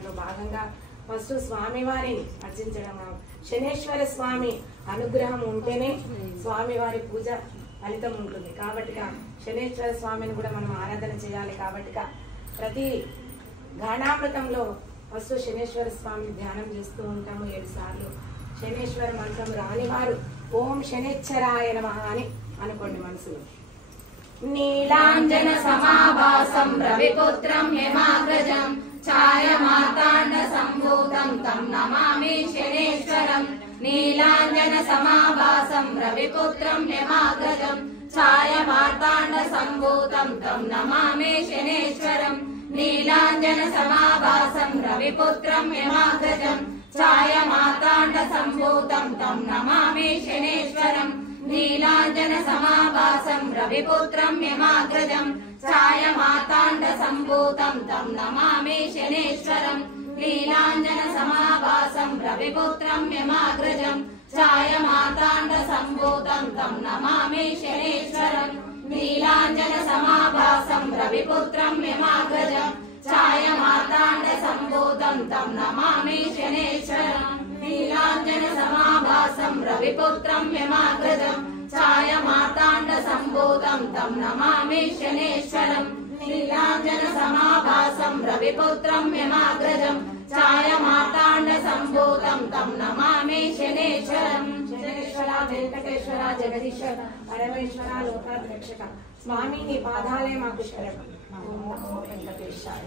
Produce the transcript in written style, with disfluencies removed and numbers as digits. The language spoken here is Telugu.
దాంట్లో భాగంగా ఫస్ట్ స్వామి వారిని అర్చించడం, శనేశ్వర స్వామి అనుగ్రహం ఉంటేనే స్వామి వారి పూజ ఫలితం ఉంటుంది. కాబట్టి శనేశ్వర స్వామిని కూడా మనం ఆరాధన చేయాలి. కాబట్టి ప్రతి గాఢామృతంలో ఫస్ట్ శనేశ్వర స్వామిని ధ్యానం చేస్తూ ఉంటాము 7 సార్లు. శనేశ్వర మంత్రం రాని వారు ఓం శనేశ్వరాయ నమః అని అనుకోండి మనసులో. నీలాంజన సమాభాసం రవిపుత్రం యమాగ్రజం ఛాయమార్తాండ సంభూతం తం నమామి శనేశ్వరం. నీలాంజన సమాభాసం రవిపుత్రం యమాగ్రజం ఛాయమార్తాండ సంభూతం తం నమామి శనేశ్వరం. నీలాంజన సమాభాసం రవిపుత్రం యమాగ్రజం ఛాయమార్తాండ సంభూతం తం నమామి శనేశ్వరం. నీలాంజన సమాభాసం రవిపుత్రం యమాగ్రజం ఛాయమార్తాండ సంభూతం తం నమామి శనేశ్వరం. నీలాంజన సమాభాసం రవిపుత్రం యమాగ్రజం ఛాయమార్తాండ సంభూతం తం నమామి శనేశ్వరం. నీలాంజన సమాభాసం రవిపుత్రం యమాగ్రజం ఛాయమార్తాండ సంభూతం తం నమామి శనేశ్వరం. నీలాంజన సమాభాసం రవిపుత్రం యమాగ్రజం ఛాయమార్తాండ సంభూతం తం నమామి శనేశ్వరం. నీలాంజన సమాభాసం రవిపుత్రం యమాగ్రజం ఛాయమార్తాండ సంభూతం తం నమామి శనేశ్వరం. శనేశ్వర, వెంకటేశ్వర, జగదీశ్వర, పరమేశ్వర, లోకాధ్యక్షక స్వామి నీ పాదాలే మాకు శరణం. నమో వెంకటేశాయ.